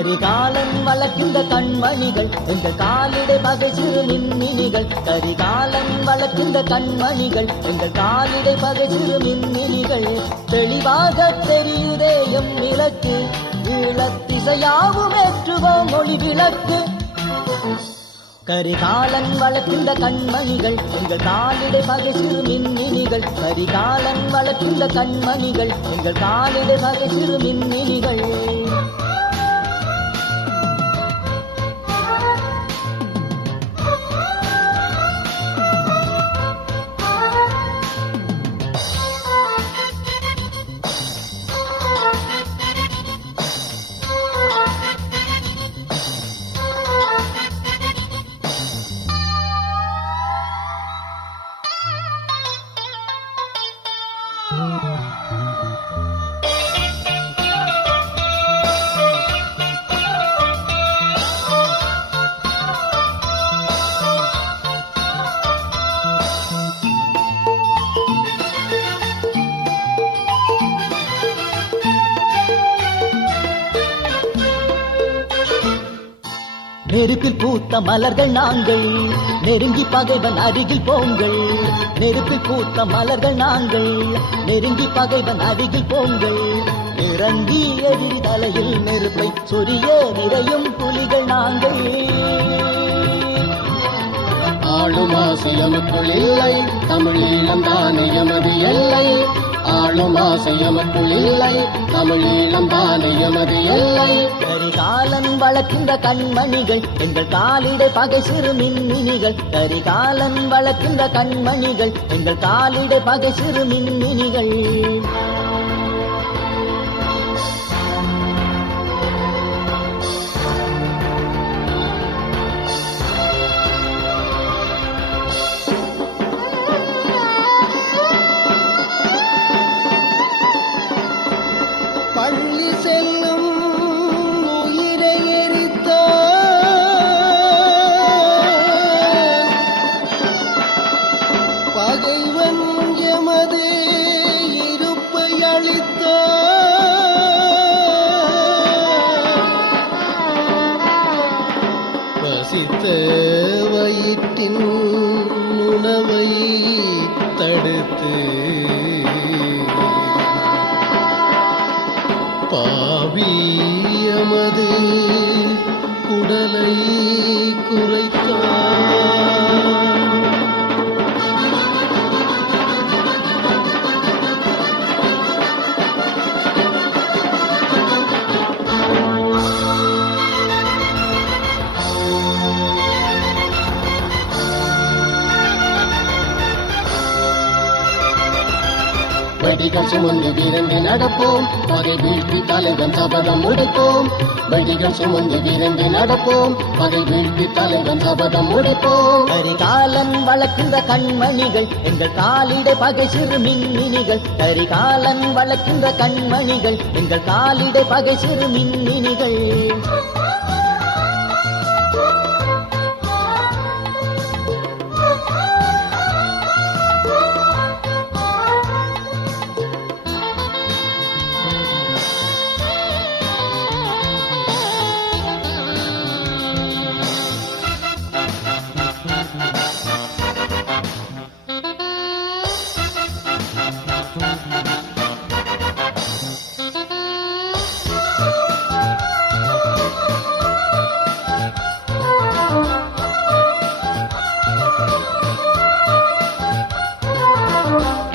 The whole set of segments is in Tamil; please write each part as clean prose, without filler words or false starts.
கரிகாலன் வளர்க்கின்ற கண்மணிகள் எங்கள் காலிடை பகை சிறு மின்மினிகள். கரிகாலன் வளர்க்கின்ற கண்மணிகள் எங்கள் காலிடை பகை சிறு மின்மினிகள். தெளிவாக தெரியுதே எம் இலக்கு, ஈழத்திசையாவும் ஏற்றுவோம் மொழி விளக்கு. கரிகாலன் வளர்க்கின்ற கண்மணிகள் எங்கள் காலிடை பகை சிறு மின்மினிகள். கரிகாலன் வளர்க்கின்ற கண்மணிகள் எங்கள் காலிடை பகை சிறு மின்மினிகள். நெருப்பில் பூத்த மலர்கள் நாங்கள், நெருங்கி பகைவன் அருகில் போங்கள். நெருப்பில் பூத்த மலர்கள் நாங்கள், நெருங்கி பகைவன் அருகில் போங்கள். இறங்கி எதிரி தலையில் நெருப்பை சொரிய நிறையும் புலிகள் நாங்கள். ஆளும் ஆசை எமக்குள் இல்லை, தமிழீழம் தானே எமது எல்லை. ஆளும் ஆசை எமக்குள் இல்லை, தமிழீழம் தானே எமது எல்லை. கரிகாலன் வளர்க்கின்ற கண்மணிகள் எங்கள் காலிடை பகை சிறு மின்மினிகள். கரிகாலன் வளர்க்கின்ற கண்மணிகள் எங்கள் காலிடை பகை சிறு மின்மினிகள். பள்ளி செல்லும் உயிரை எரித்த பகைவன் எமது இருப்பை அளித்த வசித்த வயிற்றின் உணவை தடுத்து பாவி எமது குடலை குறைத்தார். வெடிகள் சுமந்து வீரந்து நடப்போம், பகை வீழ்த்தி தலைவன் சபதம் முடிப்போம். வெடிகள் சுமந்து வீரந்து நடப்போம், பகை வீழ்த்தி தலைவன் சபதம் முடிப்போம். கரிகாலன் வளர்க்கின்ற கண்மணிகள் எங்கள் காலிடை பகை சிறு மின்மினிகள். கரிகாலன் வளர்க்கின்ற கண்மணிகள் எங்கள் காலிடை பகை சிறு மின்மினிகள்.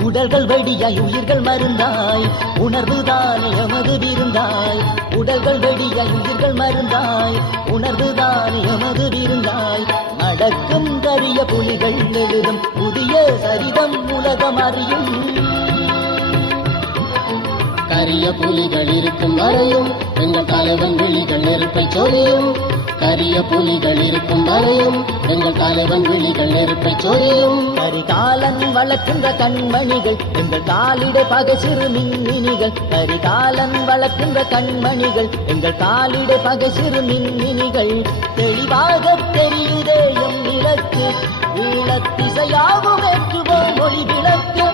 உடல்கள் வெடியாய் உயிர்கள் மருந்தாய், உணர்வுதானே எமது விருந்தாய். உடல்கள் வெடியாய் உயிர்கள் மருந்தாய், உணர்வுதானே எமது விருந்தாய். நடக்கும் கரிய புலிகள் எழுதும் புதிய சரிதம் உலகம் அறியும். கரிய புலிகள் இருக்கும் வரையும் எங்கள் தலைவன் விழிகள் நெருப்பை சொரியும். கரிய புலிகள் இருக்கும் வரையும் எங்கள் தலைவன் விழிகள் நெருப்பை சொரியும். கரிகாலன் வளர்க்கின்ற கண்மணிகள் எங்கள் காலிடை பகை சிறு மின்மினிகள். கரிகாலன் வளர்க்கின்ற கண்மணிகள் எங்கள் காலிடை பகை சிறு மின்மினிகள். தெளிவாக தெரியுதே எம் இலக்கு, ஈழத்திசையாவும் ஏற்றுவோம் மொழி விளக்கு.